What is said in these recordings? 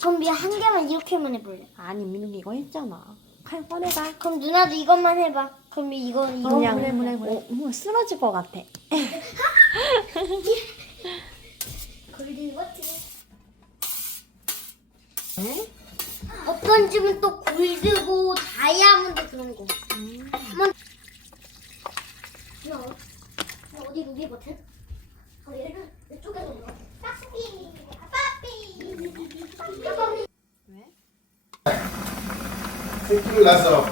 그럼 미 한 개만 이렇게만 해볼래. 아니 민욱이 이거 했잖아. 칼 꺼내봐. 그럼 누나도 이것만 해봐. 그럼 이건 그냥 그래. 뭐 쓰러질 것 같아. 골드 버튼. 응? 어떤 집은 또 골드고 다이아몬드 그런 거. 한번. 너 어디 여기 버튼? 얘를 이쪽에서 눌러. 빠삐, 빠삐. 왜? 새끼를 낳았어.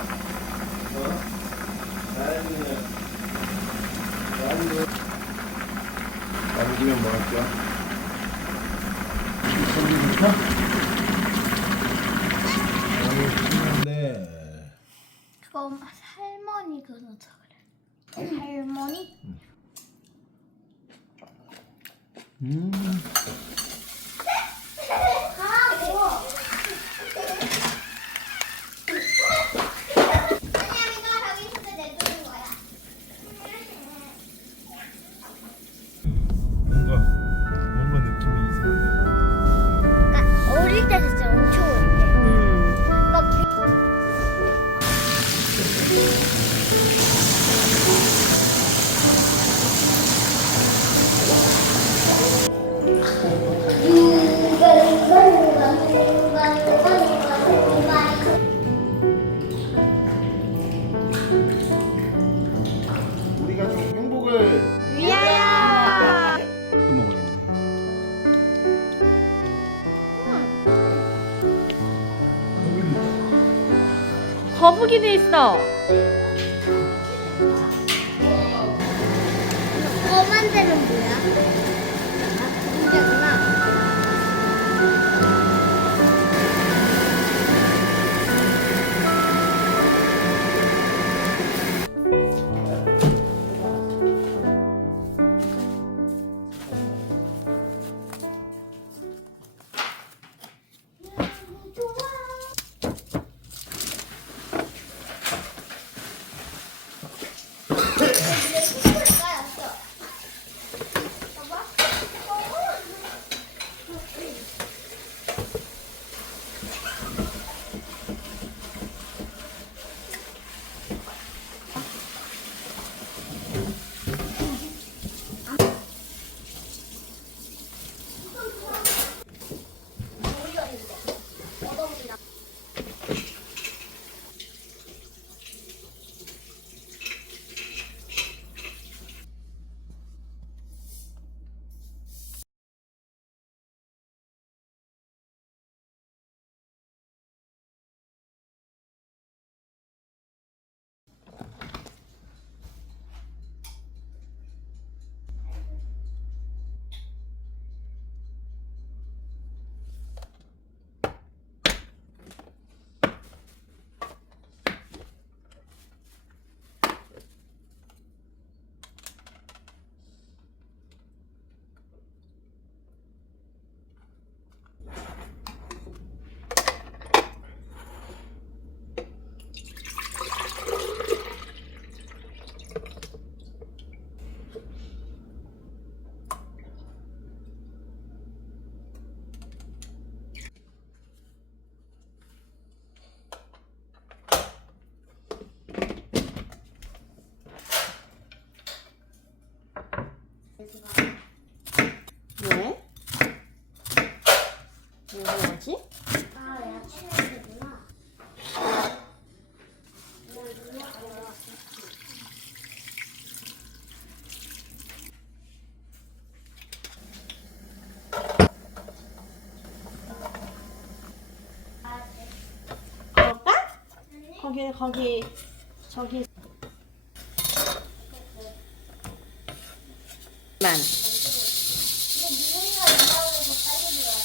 남기면 뭐 할게요? 네. 그거 할머니 그려서 그래. 할머니? 뭔가 느낌이 이상해. 그러니까 어릴 때 진짜 엄청 어릴 때. 그러니까 우리가 좀 행복을 위하여. 또 먹었네. 거북이도 있어. 검은 데는 뭐야? 아, 그림자구나. 왜? 왜 그러지? 아, 내가 치워야 되구나. 그럴까? 거기 저기 만. 근데 미용이가 올라오면서 빨리 들어와.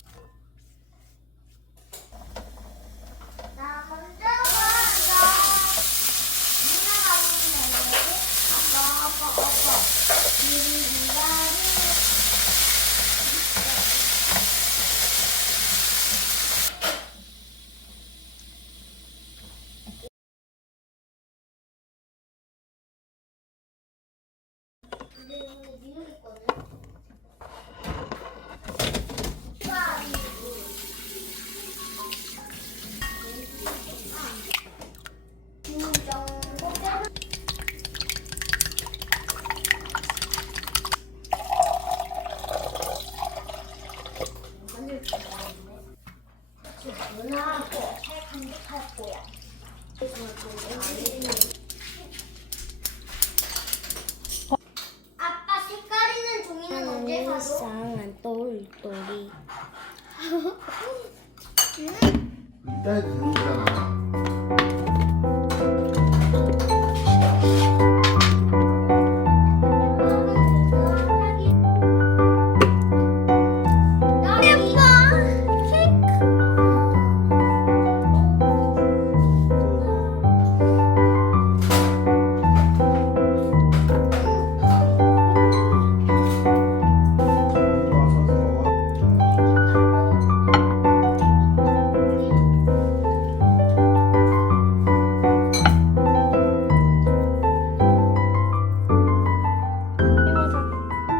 나 먼저 간다. 누나가 오면 되지? 아빠. 기다려. 근데 여기 미역 있거든. 돌돌이. 이따 되는 거잖아.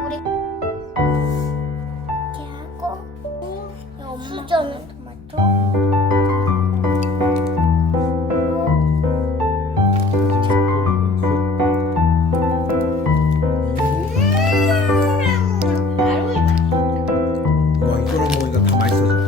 우리 이렇게 하고 수저는 토마토. 와, 이거랑 먹으니까 다 맛있어져.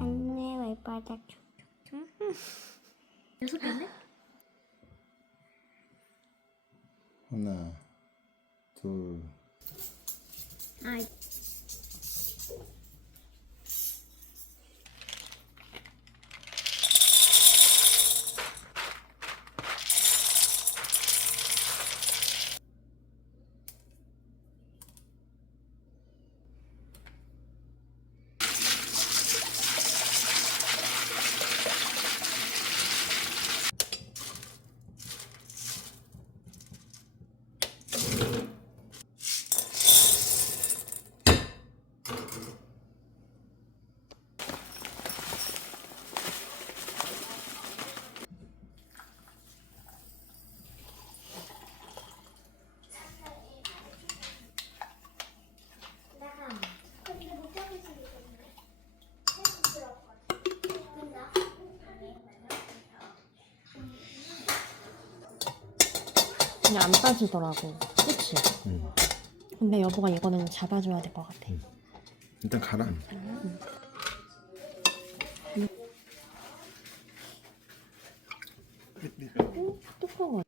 안내 발바닥 여섯 개인데? 하나, 둘. 아, 그냥 안 빠지더라고. 그치? 응. 근데 여보가 이거는 잡아줘야 될 것 같아. 일단 갈아. 뚜껑을.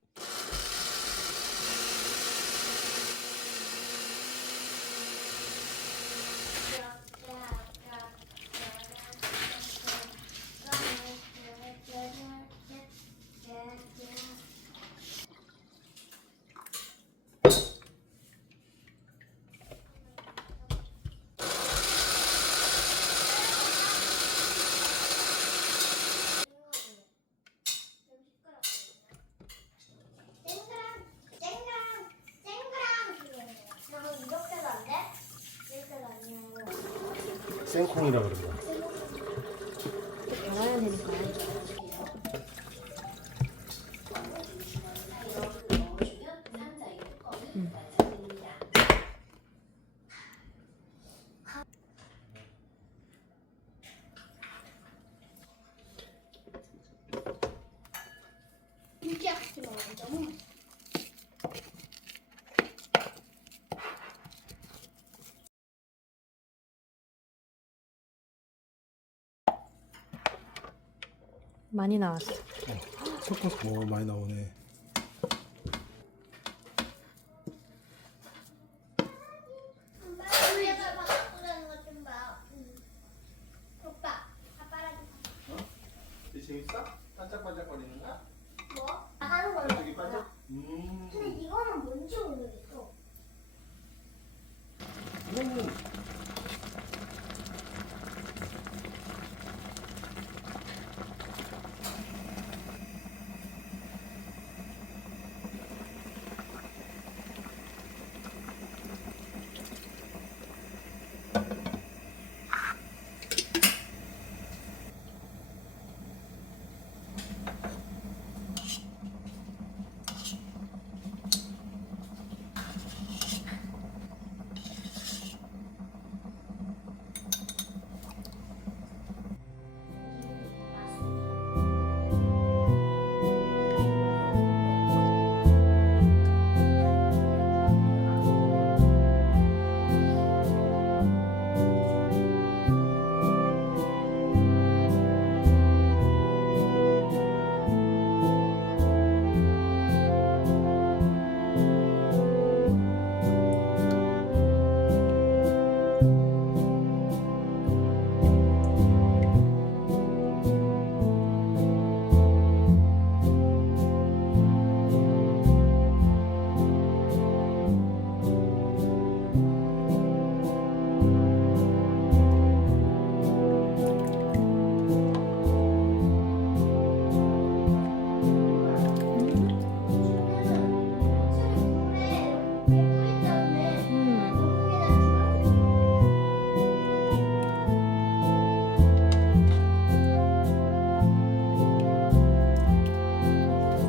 생콩이라 그런다. 갈아야 되니까. 너무 많이 나왔어. 섞어서 뭐 많이 나오네. 우리가 바꾸라는 거 좀 봐. 오빠, 아빠랑 재밌어? 반짝반짝거리는 거야? 뭐? 하는 걸 반짝이 봐. 반짝? 근데 이거는 뭔지 모르겠어.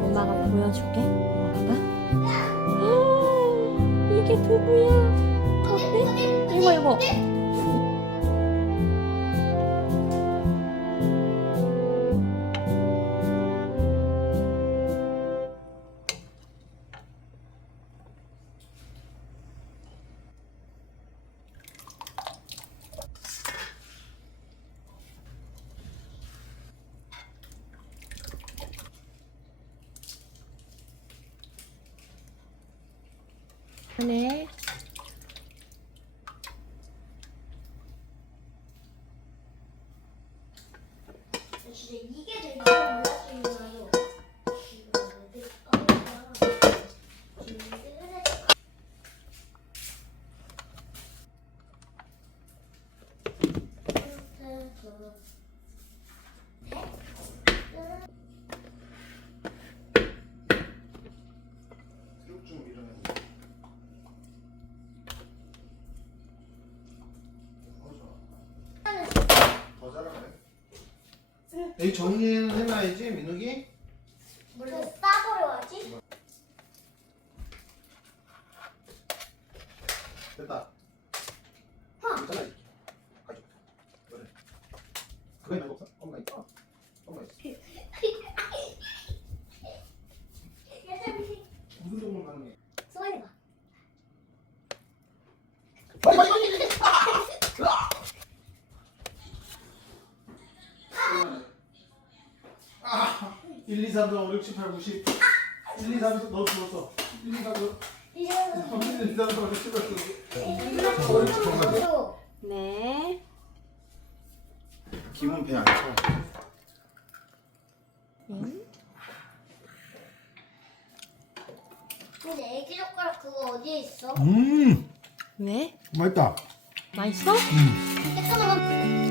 엄마가 보여줄게. 봐봐. 이게 두부야. 어때? 이거. 네. 진짜 이게 되게 몰랐으면 나도 쭉 밀어내고. 더 잘하네. 여기 정리는 해놔야지, 민욱이. 물론 싸버려야지. 됐다. 괜찮아. 가져. 그래. 그거 있는 거 없어? 엄마 있어. 엄마 있어. 무슨 종류 가능해? 소원이 봐. 아, 1, 2, 3, 4, 5, 6, 7, 8, 9, 10. 1, 2, 3, 4, 너 죽었어. 1, 2, 3, 4, 1, 2, 3, 4, 5, 6, 7, 8, 9, 10. 네. 김은 배 안 차. 근데 애기 젓가락 그거 어디에 있어? 왜? 맛있다. 맛있어? 잠깐만.